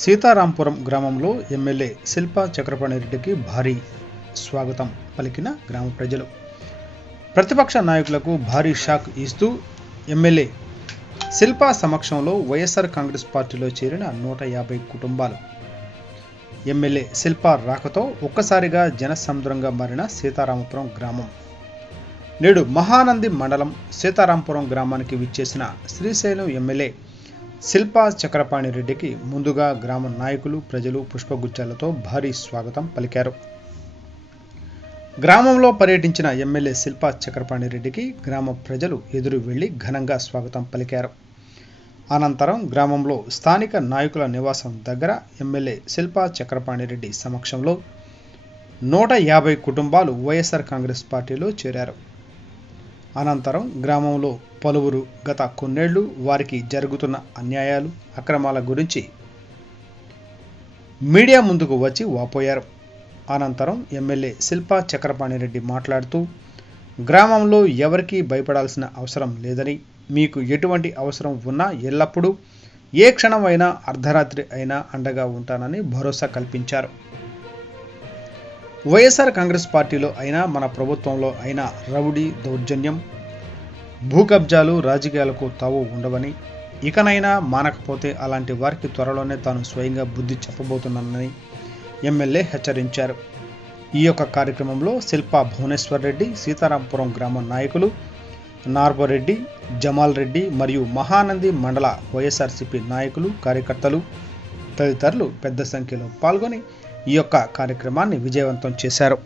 సీతారాంపురం గ్రామంలో ఎమ్మెల్యే శిల్పా చక్రపాణి రెడ్డికి భారీ స్వాగతం పలికిన గ్రామ ప్రజలు. ప్రతిపక్ష నాయకులకు భారీ షాక్ ఇస్తూ ఎమ్మెల్యే శిల్పా సమక్షంలో వైఎస్ఆర్ కాంగ్రెస్ పార్టీలో చేరిన 150 కుటుంబాలు. ఎమ్మెల్యే శిల్పా రాకతో ఒక్కసారిగా జనసముద్రంగా మారిన సీతారాంపురం గ్రామం. నేడు మహానంది మండలం సీతారాంపురం గ్రామానికి విచ్చేసిన శ్రీశైలం ఎమ్మెల్యే శిల్పా చక్రపాణి రెడ్డికి ముందుగా గ్రామ నాయకులు, ప్రజలు పుష్పగుచ్చాలతో భారీ స్వాగతం పలికారు. గ్రామంలో పర్యటించిన ఎమ్మెల్యే శిల్పా చక్రపాణి రెడ్డికి గ్రామ ప్రజలు ఎదురు వెళ్లి ఘనంగా స్వాగతం పలికారు. అనంతరం గ్రామంలో స్థానిక నాయకుల నివాసం దగ్గర ఎమ్మెల్యే శిల్పా చక్రపాణి రెడ్డి సమక్షంలో 150 కుటుంబాలు వైఎస్ఆర్ కాంగ్రెస్ పార్టీలో చేరారు. అనంతరం గ్రామంలో పలువురు గత కొన్నేళ్లు వారికి జరుగుతున్న అన్యాయాలు, అక్రమాల గురించి మీడియా ముందుకు వచ్చి వాపోయారు. అనంతరం ఎమ్మెల్యే శిల్పా చక్రపాణి రెడ్డి మాట్లాడుతూ, గ్రామంలో ఎవరికీ భయపడాల్సిన అవసరం లేదని, మీకు ఎటువంటి అవసరం ఉన్నా ఎల్లప్పుడూ ఏ క్షణం అయినా అర్ధరాత్రి అయినా అండగా ఉంటానని భరోసా కల్పించారు. వైఎస్ఆర్ కాంగ్రెస్ పార్టీలో అయినా మన ప్రభుత్వంలో అయినా రౌడీ, దౌర్జన్యం, భూకబ్జాలు, రాజకీయాలకు తావు ఉండవని, ఇకనైనా మానకపోతే అలాంటి వారికి త్వరలోనే తాను స్వయంగా బుద్ధి చెప్పబోతున్నానని ఎమ్మెల్యే హెచ్చరించారు. ఈ యొక్క కార్యక్రమంలో శిల్పా భువనేశ్వర్ రెడ్డి, సీతారాంపురం గ్రామ నాయకులు నార్బోరెడ్డి, జమాల్ రెడ్డి మరియు మహానంది మండల వైఎస్ఆర్సీపీ నాయకులు, కార్యకర్తలు తదితరులు పెద్ద సంఖ్యలో పాల్గొని ఈ యొక్క కార్యక్రమాన్ని విజయవంతం చేశారు.